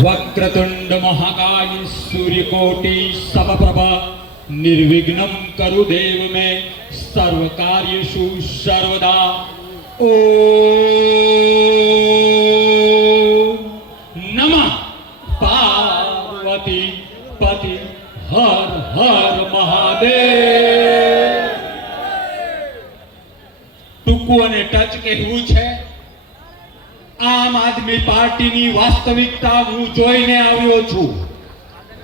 વક્રતુંડ મહાકાય સૂર્યકોટિ સમપ્રભા निर्विघ्नं करु देव में सर्व कार्येषु सर्वदा। ओम नमः पार्वती पति हर हर महादेव। टूकू अने टच कहेवुं छे आम आदमी पार्टीनी वास्तविकता हूँ जोईने आव्यो छुं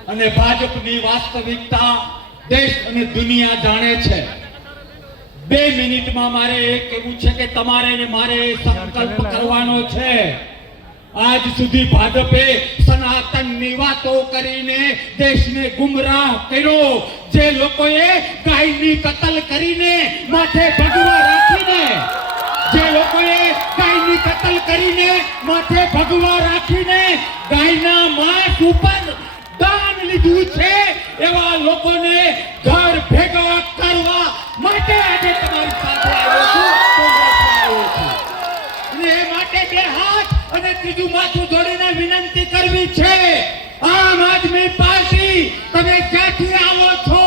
अने भाजपनी वास्तविकता देश अने दुनिया जाने छे। 2 मिनिट में मारे कहेवुं छे के तमारे ने मारे संकल्प करवानो छे। आज सुधी भाजपे सनातननी वातो करीने देशने गुमराह कर्यो। जे लोकोए गायनी कत्ल करीने माथे भगवा राखीने जे लोकोए गायनी कत्ल करीने माथे भगवा राखीने गायना मांस उपर दान लीधुं छे एवा लोकोने घर भेगा करवा माटे आजे तमारी साथे आव्यो छुं, कोंग्रेसમાં આવ્યો છું। અને એ માટે 2 હાથ અને ત્રીજું માથું જોડીને વિનંતી કરવી છે આમ આદમી પાર્ટી તમે ક્યાંથી આવો છો,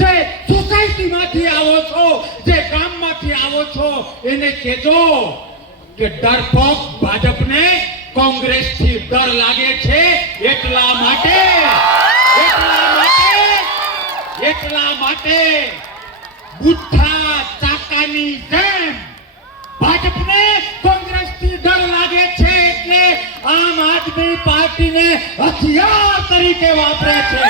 જે સોસાયટીમાંથી આવો છો, જે ગામમાંથી આવો છો એને કહેજો કે ડરપોક ભાજપને કોંગ્રેસથી ડર લાગે છે। એટલા માટે બુઠ્ઠા ચાકાની જેમ ભાજપને કોંગ્રેસથી ડર લાગે છે એટલે આમ આદમી પાર્ટીને હથિયાર તરીકે વાપરે છે।